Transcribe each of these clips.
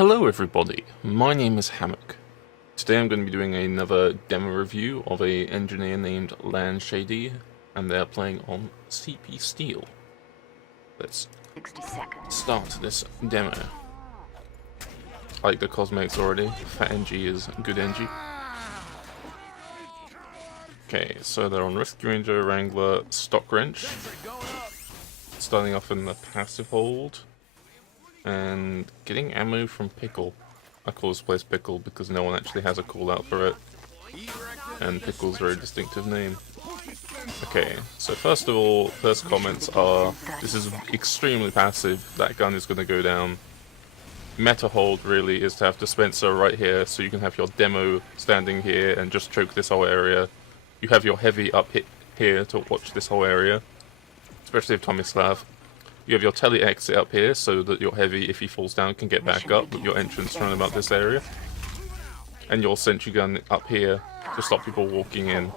Hello everybody, my name is Hammock. Today I'm going to be doing another demo review of an engineer named Lanshady, and they're playing on CP Steel. Let's 60 seconds. start this demo. I like the cosmetics already, Fat NG is good NG. Okay, so they're on Rescue Ranger, Wrangler, Stock Wrench. Starting off in the passive hold. And getting ammo from Pickle. I call this place Pickle because no one actually has a call out for it. And Pickle's a very distinctive name. Okay, so first of all, first comments are, this is extremely passive, that gun is going to go down. Meta hold really is to have dispenser right here, so you can have your demo standing here and just choke this whole area. You have your heavy up here to watch this whole area, especially if Tomislav. You have your tele exit up here so that your heavy, if he falls down, can get back up with your entrance around about this area. And your sentry gun up here to stop people walking in.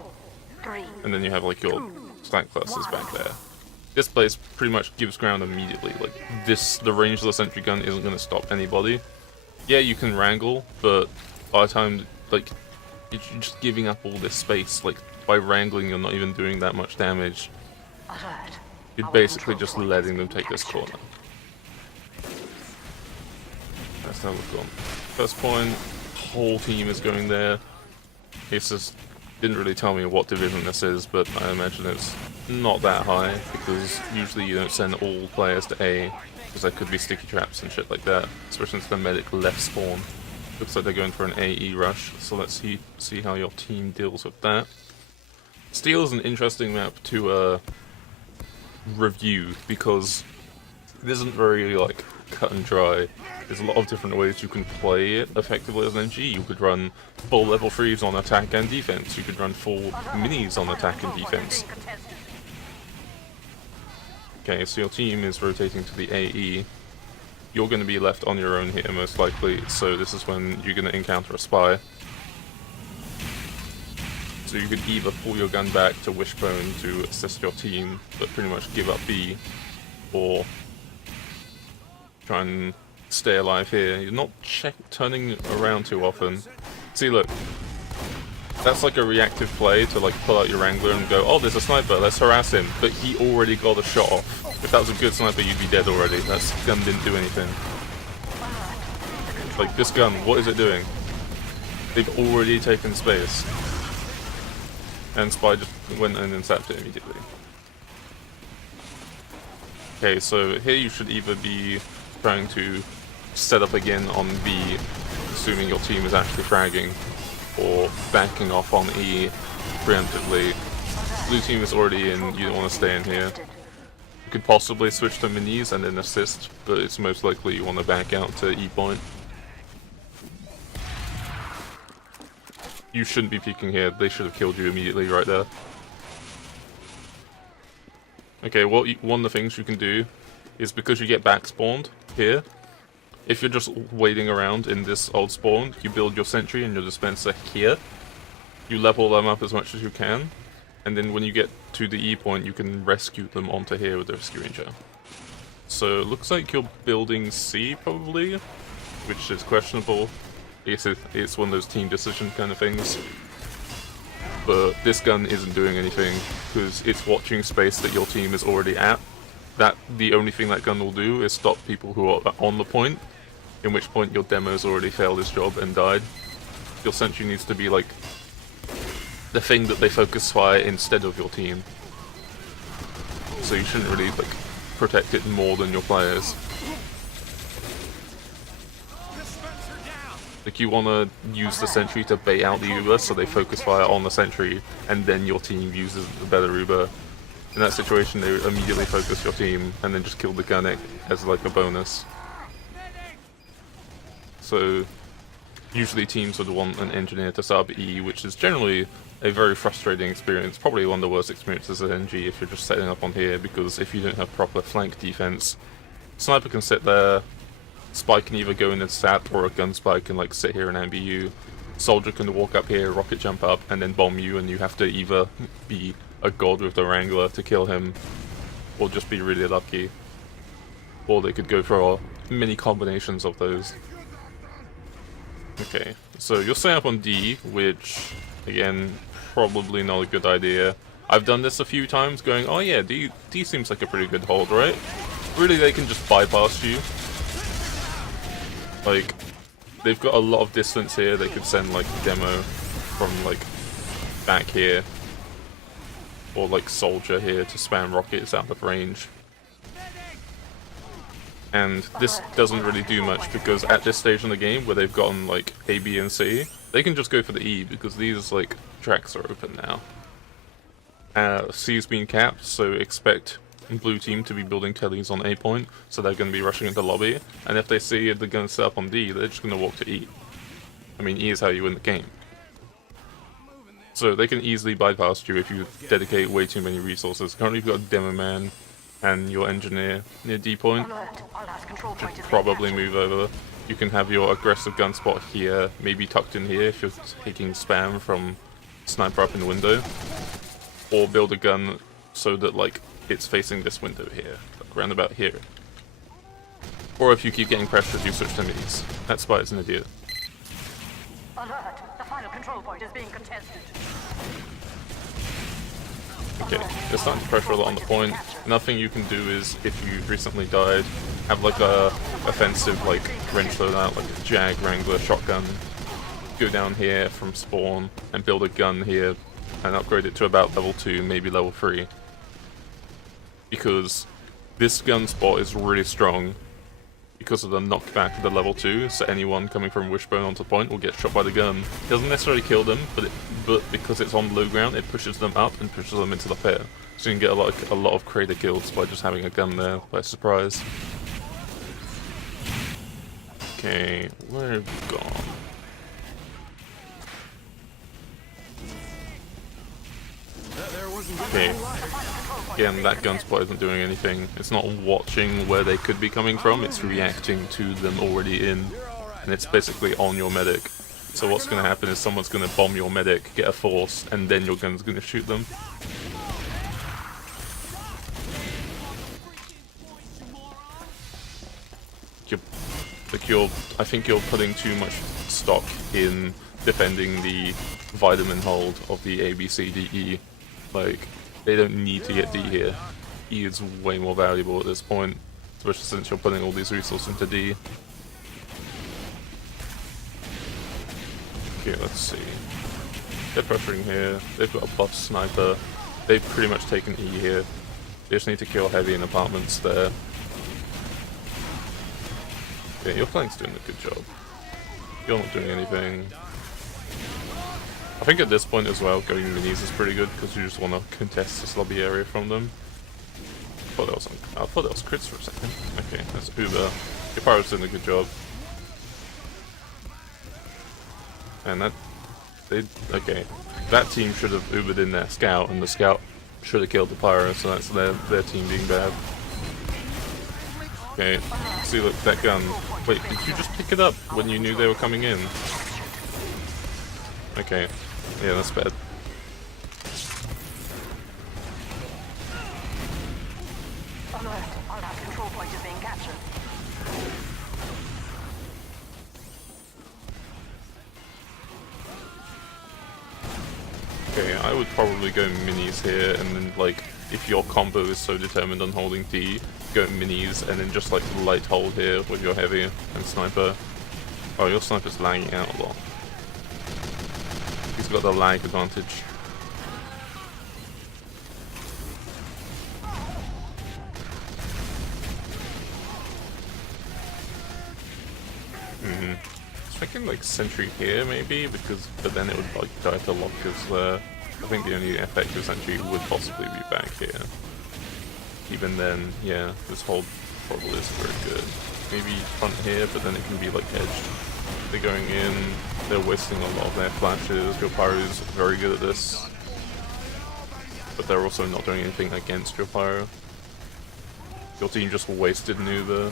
And then you have like your stack clusters back there. This place pretty much gives ground immediately. Like the range of the sentry gun isn't going to stop anybody. Yeah, you can wrangle, but by the time like you're just giving up all this space. Like by wrangling, you're not even doing that much damage. You're basically just letting them take this corner. That's how we've gone. First point, whole team is going there. It's just didn't really tell me what division this is, but I imagine it's not that high because usually you don't send all players to A because there could be sticky traps and shit like that. Especially since the medic left spawn. Looks like they're going for an AE rush, so let's see how your team deals with that. Steel is an interesting map to review because it isn't very like cut and dry. There's a lot of different ways you can play it effectively as an NG. You could run full level 3s on attack and defense. You could run full minis on attack and defense. Okay, so your team is rotating to the AE. You're going to be left on your own here most likely, so this is when you're going to encounter a spy. So you could either pull your gun back to Wishbone to assist your team, but pretty much give up B, or try and stay alive here. You're not turning around too often. See, look, that's like a reactive play to like pull out your Wrangler and go, oh, there's a sniper, let's harass him. But he already got a shot off. If that was a good sniper, you'd be dead already. That gun didn't do anything. Like, this gun, what is it doing? They've already taken space. And Spy just went in and sapped it immediately. Okay, so here you should either be trying to set up again on B, assuming your team is actually fragging, or backing off on E preemptively. Blue team is already in, you don't want to stay in here. You could possibly switch to minis and then assist, but it's most likely you want to back out to E point. You shouldn't be peeking here, they should have killed you immediately right there. Okay, one of the things you can do is because you get back spawned here, if you're just waiting around in this old spawn, you build your sentry and your dispenser here. You level them up as much as you can, and then when you get to the E point, you can rescue them onto here with the Rescue Ranger. So it looks like you're building C probably, which is questionable. It's one of those team decision kind of things. But this gun isn't doing anything because it's watching space that your team is already at. The only thing that gun will do is stop people who are on the point, in which point your demo's already failed his job and died. Your sentry needs to be like the thing that they focus fire instead of your team. So you shouldn't really like protect it more than your players. Like, you want to use the sentry to bait out the Uber so they focus fire on the sentry, and then your team uses the better Uber. In that situation, they immediately focus your team, and then just kill the gun as like a bonus. So, usually teams would want an engineer to sub E, which is generally a very frustrating experience, probably one of the worst experiences as an NG if you're just setting up on here, because if you don't have proper flank defense, sniper can sit there, Spy can either go in and sap, or a gun spy can like sit here and ambi you. Soldier can walk up here, rocket jump up, and then bomb you, and you have to either be a god with the Wrangler to kill him, or just be really lucky. Or they could go for many combinations of those. Okay, so you'll stay up on D, which, again, probably not a good idea. I've done this a few times, going, oh yeah, D seems like a pretty good hold, right? Really, they can just bypass you. Like, they've got a lot of distance here. They could send, like, Demo from, like, back here. Or, like, Soldier here to spam rockets out of range. And this doesn't really do much because at this stage in the game where they've gotten like A, B, and C, they can just go for the E because these like tracks are open now. C's been capped, so expect blue team to be building tellies on A point, so they're going to be rushing into lobby, and if they see the gun set up on D, they're just going to walk to E. I mean, E is how you win the game. So they can easily bypass you if you dedicate way too many resources. Currently you've got a Demo Man and your engineer near D point. Should probably move over. You can have your aggressive gun spot here, maybe tucked in here if you're taking spam from sniper up in the window. Or build a gun so that like it's facing this window here, like around about here. Or if you keep getting pressured, you switch to minis. That spy is an idiot. Alert! The final control point is being contested. Okay, they're starting to pressure a lot on the point. Nothing you can do is, if you've recently died, have like a offensive like wrench loadout, like a Jag, Wrangler, shotgun. Go down here from spawn and build a gun here and upgrade it to about level 2, maybe level 3. Because this gun spot is really strong because of the knockback of the level 2, so anyone coming from Wishbone onto point will get shot by the gun. It doesn't necessarily kill them, but because it's on low ground, it pushes them up and pushes them into the pit. So you can get a lot of crater kills by just having a gun there by surprise. Okay, where have you gone? Okay, again, that gun spot isn't doing anything. It's not watching where they could be coming from, it's reacting to them already in. And it's basically on your medic. So what's going to happen is someone's going to bomb your medic, get a force, and then your gun's going to shoot them. I think you're putting too much stock in defending the vitamin hold of the A, B, C, D, E. Like, they don't need to get D here. E is way more valuable at this point, especially since you're putting all these resources into D. Okay, let's see. They're pressuring here. They've got a buff sniper. They've pretty much taken E here. They just need to kill heavy in apartments there. Yeah, your flank's doing a good job. You're not doing anything. I think at this point as well, going minis is pretty good because you just want to contest this lobby area from them. I thought that was crits for a second. Okay, that's Uber. Your pyro's doing a good job. And that team should have Ubered in their scout, and the scout should have killed the pyro, so that's their team being bad. Okay, see, look, that gun. Wait, did you just pick it up when you knew they were coming in? Okay, yeah, that's bad. Alert! Our last control point is being captured. Okay, I would probably go minis here, and then, like, if your combo is so determined on holding D, go minis, and then just, like, light hold here with your heavy and sniper. Oh, your sniper's lagging out a lot. He's got the lag advantage. I was thinking like sentry here maybe, but then it would like die to lockers there. I think the only effective sentry would possibly be back here. Even then, yeah, this hold probably isn't very good. Maybe front here, but then it can be like edged. They're going in, they're wasting a lot of their flashes. Your pyro's very good at this, but they're also not doing anything against your pyro. Your team just wasted an Uber.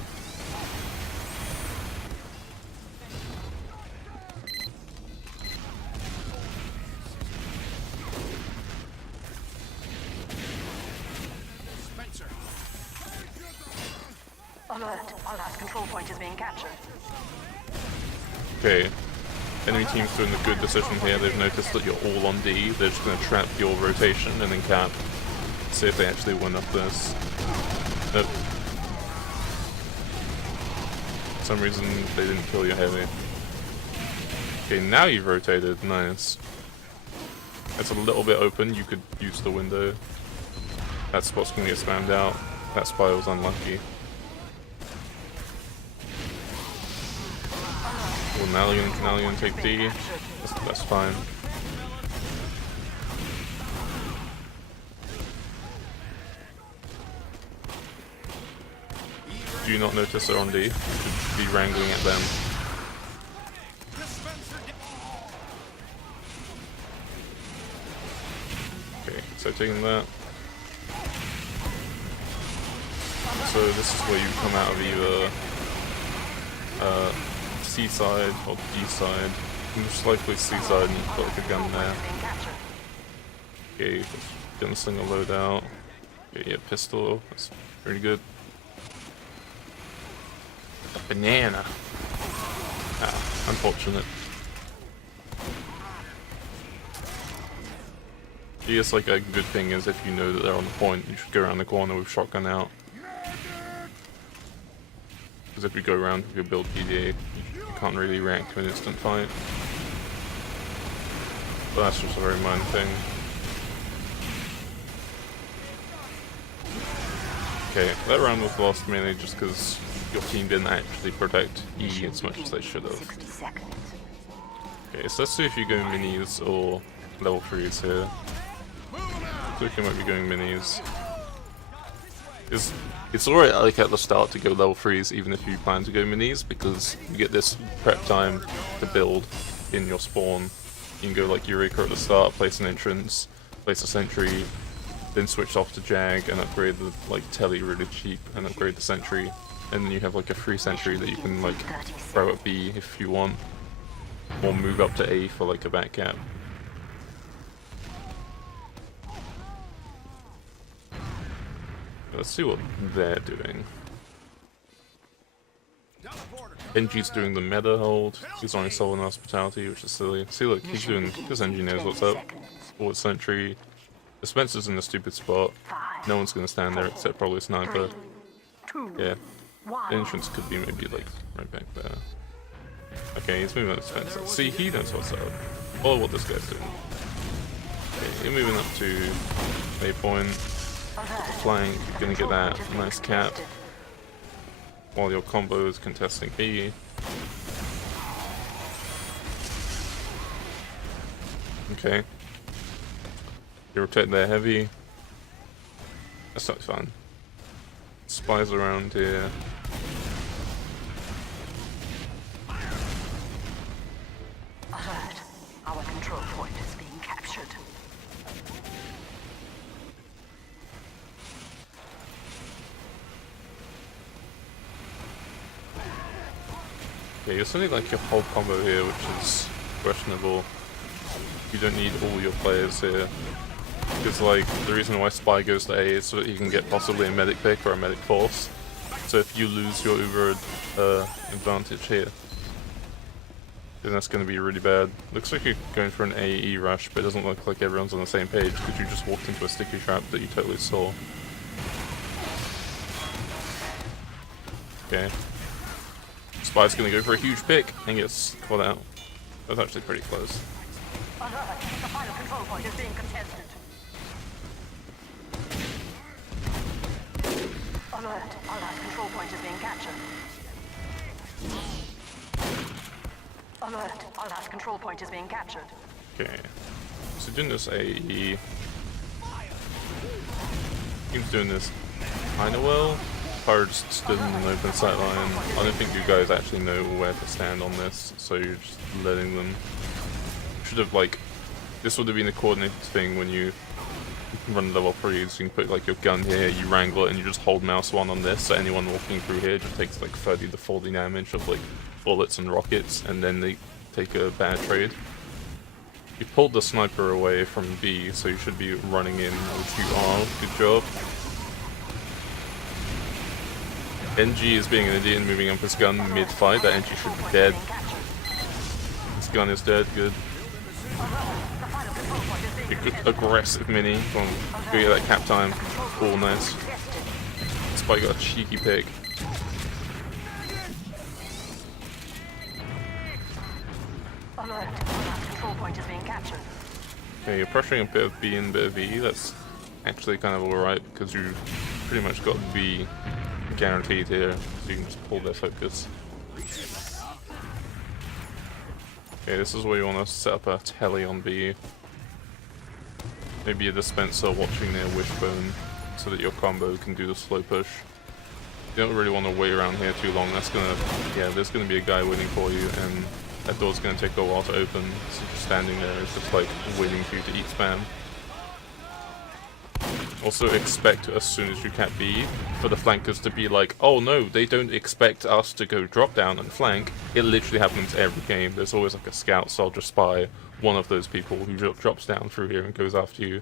Alert! Our last control point is being captured. Okay, enemy team's doing a good decision here. They've noticed that you're all on D. They're just going to trap your rotation and then cap. See if they actually win up this. Nope. For some reason, they didn't kill your heavy. Okay, now you've rotated. Nice. It's a little bit open. You could use the window. That spot's going to get spammed out. That spy was unlucky. Well, now you're going to take D. That's fine. Do you not notice they're on D? You should be wrangling at them. Okay, so taking that. So this is where you come out of either C side or D side. Most likely C side, and you've got like a gun there. Okay, gonna sling a loadout. Okay, yeah, pistol. That's pretty good. A banana. Ah, unfortunate. I guess like a good thing is if you know that they're on the point, you should go around the corner with shotgun out. Because if you go around with your build PDA, you can't really react to an instant fight. But that's just a very minor thing. Okay, that round was lost mainly just because your team didn't actually protect E as much as they should have. Okay, so let's see if you go minis or level 3s here. I think you might be going minis. It's alright like at the start to go level 3s even if you plan to go minis, because you get this prep time to build in your spawn. You can go like Eureka at the start, place an entrance, place a sentry, then switch off to Jag and upgrade the like telly really cheap and upgrade the sentry. And then you have like a free sentry that you can like throw at B if you want. Or move up to A for like a back cap. Let's see what they're doing. NG's doing the meta hold. He's only soloing hospitality, which is silly. See, look, he's doing. This NG knows what's up. Forward sentry. The Spencer's in a stupid spot. No one's gonna stand there except probably a sniper. Yeah. The entrance could be maybe like right back there. Okay, he's moving up to Spencer. See, he knows what's up. Follow what this guy's doing. Okay, you're moving up to A point. Flank, gonna get that nice cap. While your combo is contesting B. Okay. You rotate there heavy. That's not fun. Spies around here. Alert. Our control point is being captured. Yeah, you're sending like your whole combo here, which is questionable. You don't need all your players here. Because like, the reason why Spy goes to A is so that he can get possibly a medic pick or a medic force. So if you lose your Uber advantage here, then that's going to be really bad. Looks like you're going for an AE rush, but it doesn't look like everyone's on the same page because you just walked into a sticky trap that you totally saw. Okay. Spy's gonna go for a huge pick and gets caught out. That's actually pretty close. Alert. The final control point is being contested. Alert. Our last control point is being captured. Alert. Our last control point is being captured. Okay. So doing this AE. Team's doing this kinda well. Pyro just stood in an open sight line. I don't think you guys actually know where to stand on this, so you're just letting them. Should have like, this would have been a coordinated thing when you run level 3s. You can put like your gun here, you wrangle it, and you just hold mouse 1 on this, so anyone walking through here just takes like 30 to 40 damage of like bullets and rockets, and then they take a bad trade. You pulled the sniper away from B, so you should be running in, which you are. Good job. NG is being an idiot and moving up his gun mid-fight. That NG should be dead. It's gun is dead, good. A good aggressive mini from go get that cap time. All nice. Spike got a cheeky pick. Alert. Control point is being captured. Okay, you're pressuring a bit of B and a bit of V. That's actually kind of alright because you pretty much got B guaranteed here. So you can just pull their focus. Okay, this is where you want to set up a telly on B. Maybe a dispenser watching near wishbone so that your combo can do the slow push. You don't really want to wait around here too long. That's gonna, yeah, there's gonna be a guy waiting for you, and that door's gonna take a while to open. So just standing there is just like waiting for you to eat spam. Also expect as soon as you cap B for the flankers to be like, oh no, they don't expect us to go drop down and flank. It literally happens every game. There's always like a scout, soldier, spy, one of those people who drops down through here and goes after you.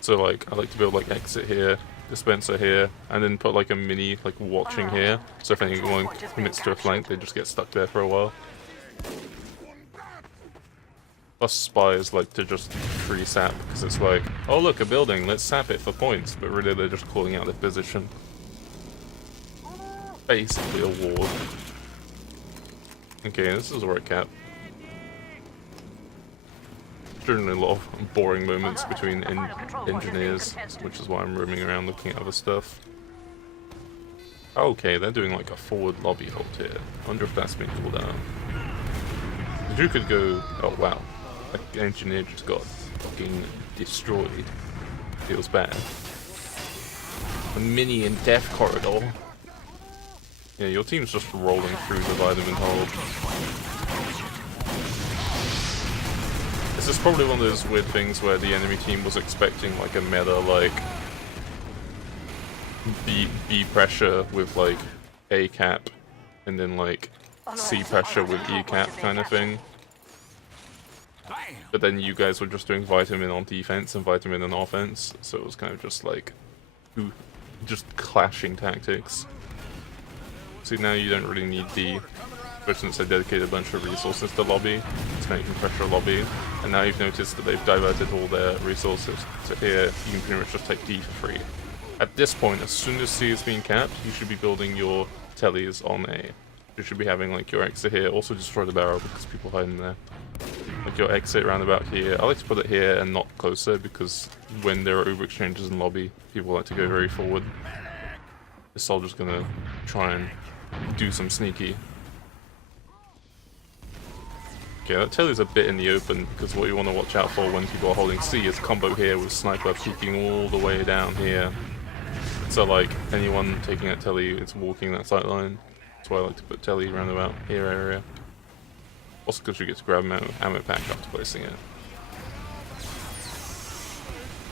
So like, I like to build like exit here, dispenser here, and then put like a mini like watching here. So if anyone commits to a flank, they just get stuck there for a while. Plus spies like to just free sap because it's like, oh look, a building, let's sap it for points, but really they're just calling out their position. Basically a ward. Okay, this is a right cap. Generally a lot of boring moments between engineers, which is why I'm roaming around looking at other stuff. Okay, they're doing like a forward lobby hold here. I wonder if that's been called out. You could go, oh wow. An engineer just got fucking destroyed. Feels bad. A mini in death corridor. Yeah, your team's just rolling through the vitamin hold. This is probably one of those weird things where the enemy team was expecting like a meta like B pressure with like A cap and then like C pressure with E cap kind of thing. But then you guys were just doing vitamin on defense and vitamin on offense, so it was kind of just like just clashing tactics. See, now you don't really need D, especially since they dedicated a bunch of resources to lobby, so now you can pressure lobby. And now you've noticed that they've diverted all their resources to here. You can pretty much just take D for free. At this point, as soon as C is being capped, you should be building your tellies on A. You should be having like your exit here. Also destroy the barrel because people hide in there. Like your exit roundabout here. I like to put it here and not closer because when there are over exchanges in lobby, people like to go very forward. This soldier's gonna try and do some sneaky. Okay, that telly's a bit in the open because what you want to watch out for when people are holding C is combo here with sniper peeking all the way down here. So like anyone taking that telly is walking that sight line. That's why I like to put telly roundabout here area. Also because you get to grab ammo pack after placing it.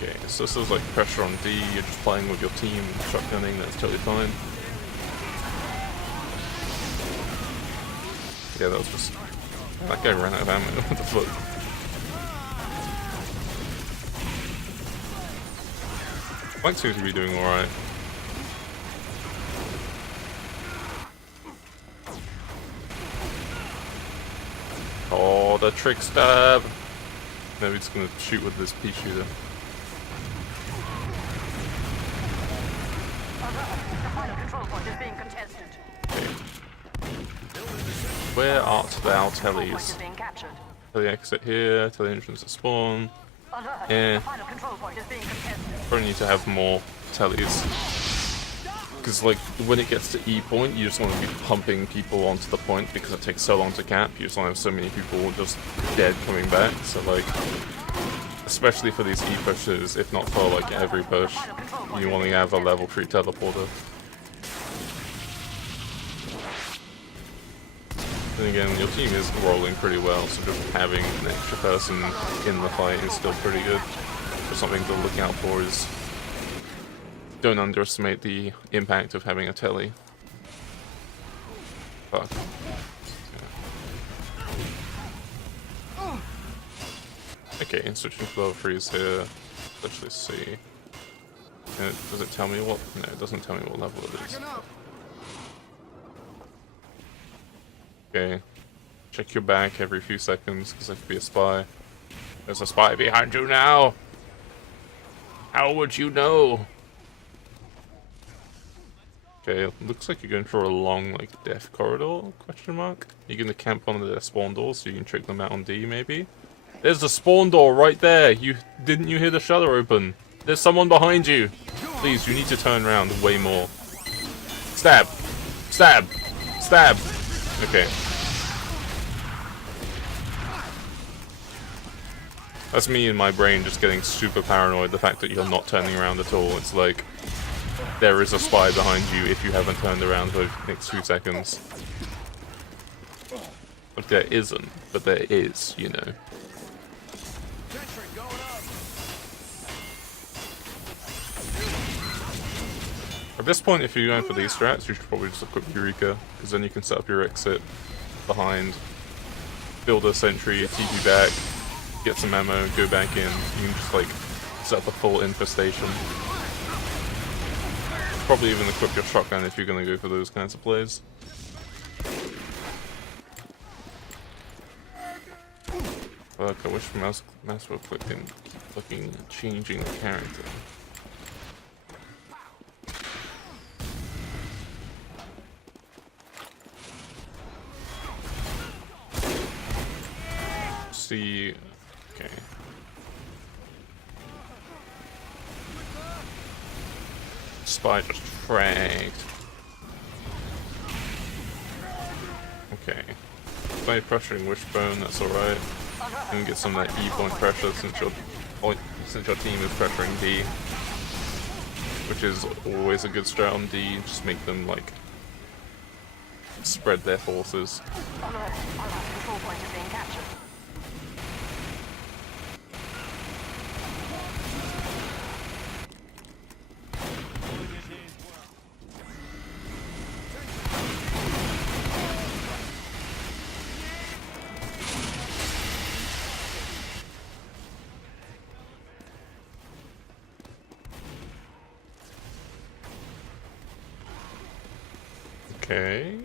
Okay, so this is like pressure on D, you're just playing with your team, shotgunning, that's totally fine. Yeah, that was just... that guy ran out of ammo, what the fuck? Flank seems to be doing alright. Oh, the trick stab! Maybe it's gonna shoot with this pea shooter. Okay. Where art thou, tellies? Telly exit here, telly entrance at spawn. Yeah. Probably need to have more tellies. Because like when it gets to E point, you just want to be pumping people onto the point because it takes so long to cap. You just want to have so many people just dead coming back. So like, especially for these E pushes, if not for like every push, you want to have a level 3 teleporter. Then again, your team is rolling pretty well, so just having an extra person in the fight is still pretty good. So something to look out for is don't underestimate the impact of having a telly. Fuck. Yeah. Okay, switching to level 3s here. Let's actually see. Does it tell me what? No, it doesn't tell me what level it is. Okay. Check your back every few seconds, because there could be a spy. There's a spy behind you now! How would you know? Okay, looks like you're going for a long, like, death corridor, question mark? You're gonna camp on the spawn door so you can trick them out on D, maybe? There's the spawn door right there! Didn't you hear the shutter open? There's someone behind you! Please, you need to turn around way more. Stab! Stab! Stab! Okay. That's me in my brain just getting super paranoid, the fact that you're not turning around at all. It's like, there is a spy behind you if you haven't turned around for the next few seconds. But there isn't, but there is, you know. At this point, if you're going for these strats, you should probably just equip Eureka, because then you can set up your exit behind, build a sentry, TP back, get some ammo, go back in. You can just like set up a full infestation. Probably even equip your shotgun if you're going to go for those kinds of plays. Fuck, I wish mouse were clicking, fucking changing the character. See, okay. Spy just fragged. Okay. By pressuring Wishbone, that's alright. You can get some of that E point pressure since your team is pressuring D. Which is always a good strat on D, just make them like spread their forces. Alert. Control point is being captured. Okay.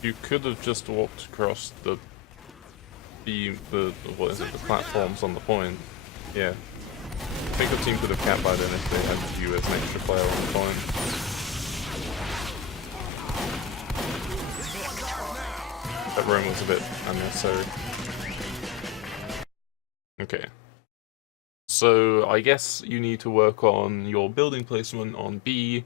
You could have just walked across the what is it, the platforms on the point. Yeah. I think the team could have capped by then if they had you as an extra player on the point. That roam was a bit unnecessary. Okay. So I guess you need to work on your building placement on B.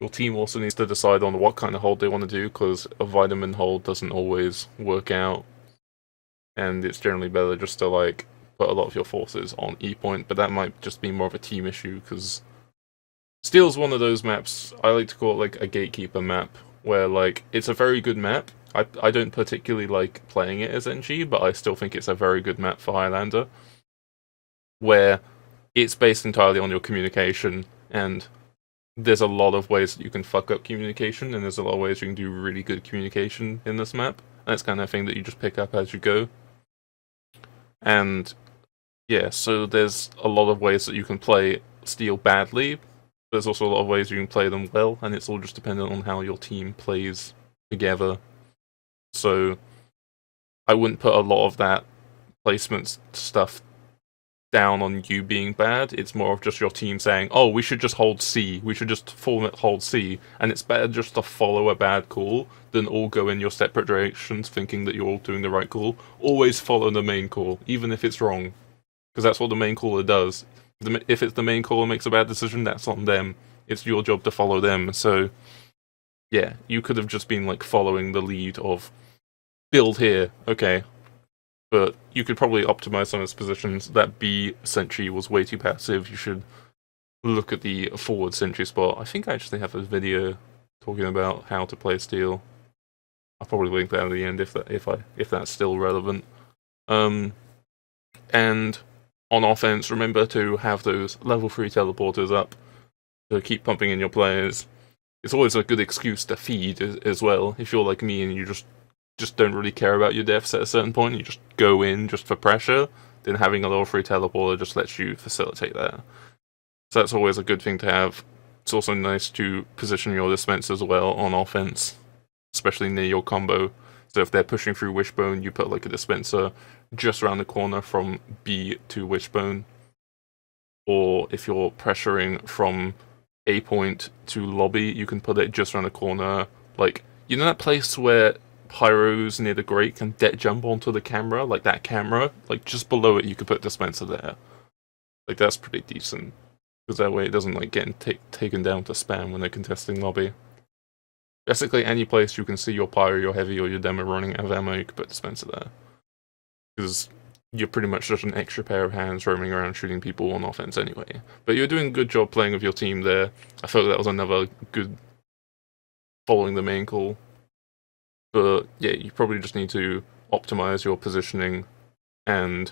Your team also needs to decide on what kind of hold they want to do, because a vitamin hold doesn't always work out. And it's generally better just to like put a lot of your forces on E point, but that might just be more of a team issue, because Steel's one of those maps, I like to call it like a gatekeeper map, where like it's a very good map. I don't particularly like playing it as NG, but I still think it's a very good map for Highlander, where it's based entirely on your communication, and there's a lot of ways that you can fuck up communication, and there's a lot of ways you can do really good communication in this map. And that's kind of thing that you just pick up as you go. And yeah, so there's a lot of ways that you can play Steel badly. There's also a lot of ways you can play them well, and it's all just dependent on how your team plays together. So I wouldn't put a lot of that placement stuff down on you being bad. It's more of just your team saying, oh, we should just hold C, we should just hold C, and it's better just to follow a bad call than all go in your separate directions thinking that you're all doing the right call. Always follow the main call, even if it's wrong, because that's what the main caller does. If it's the main caller makes a bad decision, that's on them. It's your job to follow them. So yeah, you could have just been like following the lead of build here, okay, but you could probably optimize some of its positions. That B sentry was way too passive. You should look at the forward sentry spot. I think I actually have a video talking about how to play Steel. I'll probably link that at the end if that's still relevant. And on offense, remember to have those level 3 teleporters up to keep pumping in your players. It's always a good excuse to feed as well. If you're like me and you just don't really care about your deaths at a certain point, you just go in just for pressure, then having a level 3 teleporter just lets you facilitate that. So that's always a good thing to have. It's also nice to position your dispense as well on offense, especially near your combo. So if they're pushing through Wishbone, you put like a dispenser just around the corner from B to Wishbone. Or if you're pressuring from A point to lobby, you can put it just around the corner. Like, you know that place where pyros near the grate can dead jump onto the camera? Like that camera? Like just below it you could put dispenser there. Like that's pretty decent. Because that way it doesn't like get taken down to spam when they're contesting lobby. Basically any place you can see your pyro, your heavy, or your demo running out of ammo, you can put dispenser there. Because you're pretty much just an extra pair of hands roaming around shooting people on offense anyway. But you're doing a good job playing with your team there. I felt that was another good following the main call. But yeah, you probably just need to optimize your positioning, and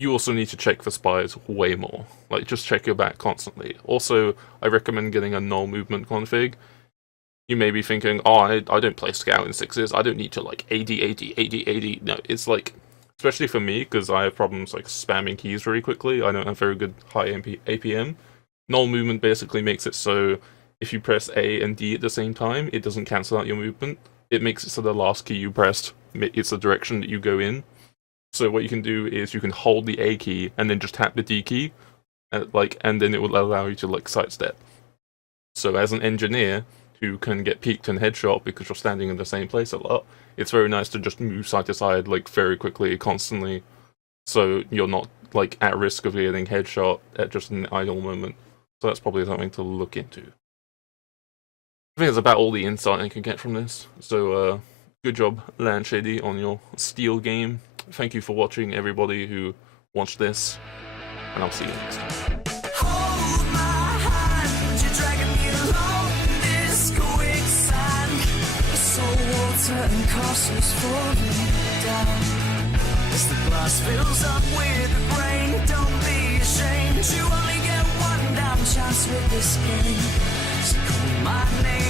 you also need to check for spies way more. Like, just check your back constantly. Also, I recommend getting a null movement config. You may be thinking, oh, I don't play scout in 6s, I don't need to like AD, AD, AD, AD. No, it's like, especially for me, because I have problems like spamming keys very quickly, I don't have very good high APM. Null movement basically makes it so if you press A and D at the same time, it doesn't cancel out your movement. It makes it so the last key you pressed, it's the direction that you go in. So what you can do is you can hold the A key and then just tap the D key, and then it will allow you to like sidestep. So as an engineer who can get peeked and headshot because you're standing in the same place a lot, it's very nice to just move side to side like very quickly, constantly, so you're not like at risk of getting headshot at just an idle moment. So that's probably something to look into. I think that's about all the insight I can get from this. So good job, Lanshady, on your Steel game. Thank you for watching, everybody who watched this, and I'll see you next time. Hold my hand, you're dragging me along this quicksand. So water and castles falling down. As the glass fills up with the rain, don't be ashamed. You only get one damn chance with this game. So call my name.